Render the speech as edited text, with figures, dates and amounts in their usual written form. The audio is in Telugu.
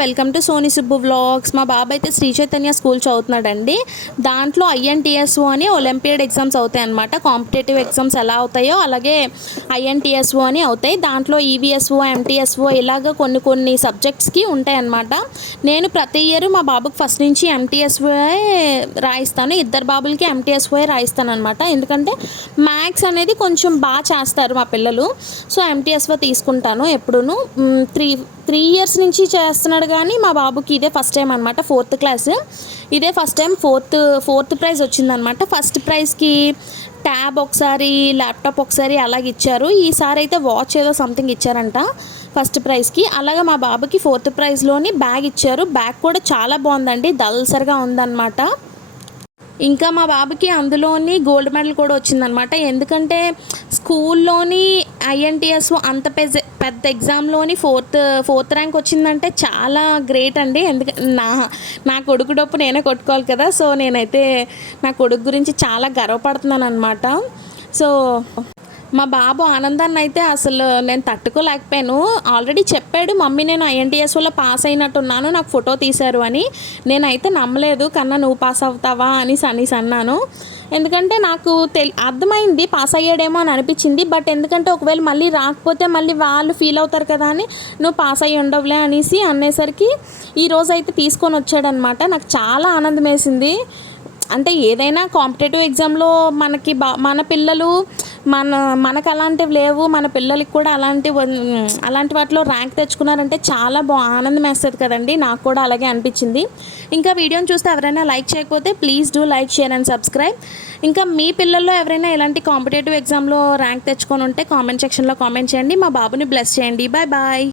Welcome to Soni Subbu vlogs. మా బాబు అయితే శ్రీ చైతన్య స్కూల్ చదువుతున్నాడండి. దాంట్లో ఐఎన్టీఎస్ఓ అని ఒలింపియాడ్ ఎగ్జామ్స్ అవుతాయి అన్నమాట. కాంపిటేటివ్ ఎగ్జామ్స్ ఎలా అవుతాయో అలాగే ఐఎన్టీఎస్ఓ అని అవుతాయి. దాంట్లో ఈవీఎస్ఓ, ఎంటీఎస్ఓ ఇలాగ కొన్ని సబ్జెక్ట్స్కి ఉంటాయి అన్నమాట. నేను ప్రతి ఇయర్ మా బాబుకి ఫస్ట్ నుంచి ఎంటీఎస్ఓ రాయిస్తాను. ఇద్దరు బాబులకి ఎంటీఎస్ఓ రాయిస్తాను అనమాట. ఎందుకంటే మ్యాథ్స్ అనేది కొంచెం బాగా చేస్తారు మా పిల్లలు. సో ఎంటీఎస్ఓ తీసుకుంటాను ఎప్పుడూ. త్రీ ఇయర్స్ నుంచి చేస్తున్నాడు, కానీ మా బాబుకి ఇదే ఫస్ట్ టైం అనమాట. 4th క్లాస్, ఇదే ఫస్ట్ టైం ఫోర్త్ ప్రైజ్ వచ్చిందనమాట. ఫస్ట్ ప్రైజ్కి ట్యాబ్ ఒకసారి, ల్యాప్టాప్ ఒకసారి అలాగ ఇచ్చారు. ఈసారి అయితే వాచ్ ఏదో సంథింగ్ ఇచ్చారంట ఫస్ట్ ప్రైజ్కి. అలాగే మా బాబుకి 4th ప్రైజ్లోని బ్యాగ్ ఇచ్చారు. బ్యాగ్ కూడా చాలా బాగుందండి, దల్సరిగా ఉందన్నమాట. ఇంకా మా బాబుకి అందులోని గోల్డ్ మెడల్ కూడా వచ్చిందనమాట. ఎందుకంటే స్కూల్లోని ఐఎన్టీఎస్ అంత పెద్ద ఎగ్జామ్లోని ఫోర్త్ ర్యాంక్ వచ్చిందంటే చాలా గ్రేట్ అండి. ఎందుకంటే నా కొడుకు డప్పు నేనే కొట్టుకోవాలి కదా. సో నేనైతే నా కొడుకు గురించి చాలా గర్వపడుతున్నాను అనమాట. సో మా బాబు ఆనందాన్ని అయితే అసలు నేను తట్టుకోలేకపోయాను. ఆల్రెడీ చెప్పాడు, మమ్మీ నేను ఐఎన్టీఎస్ఓలో పాస్ అయినట్టున్నాను, నాకు ఫోటో తీశారు అని. నేనైతే నమ్మలేదు. కన్నా నువ్వు పాస్ అవుతావా అని అన్నాను. ఎందుకంటే నాకు అర్థమైంది పాస్ అయ్యాడేమో అని అనిపించింది. బట్ ఎందుకంటే ఒకవేళ మళ్ళీ రాకపోతే మళ్ళీ వాళ్ళు ఫీల్ అవుతారు కదా అని, నువ్వు పాస్ అయ్యి ఉండవులే అనేసరికి ఈరోజు అయితే తీసుకొని వచ్చాడనమాట. నాకు చాలా ఆనందం వేసింది. అంటే ఏదైనా కాంపిటేటివ్ ఎగ్జామ్లో మన పిల్లలు మనకు అలాంటివి లేవు, మన పిల్లలకి కూడా అలాంటి వాటిలో ర్యాంక్ తెచ్చుకున్నారంటే చాలా ఆనందం వేస్తుంది కదండి. నాకు కూడా అలాగే అనిపించింది. ఇంకా వీడియోని చూస్తే ఎవరైనా లైక్ చేయకపోతే please do like, share and subscribe. ఇంకా మీ పిల్లల్లో ఎవరైనా ఇలాంటి కాంపిటేటివ్ ఎగ్జామ్లో ర్యాంక్ తెచ్చుకొని ఉంటే కామెంట్ సెక్షన్లో కామెంట్ చేయండి. మా బాబుని బ్లెస్ చేయండి. Bye bye.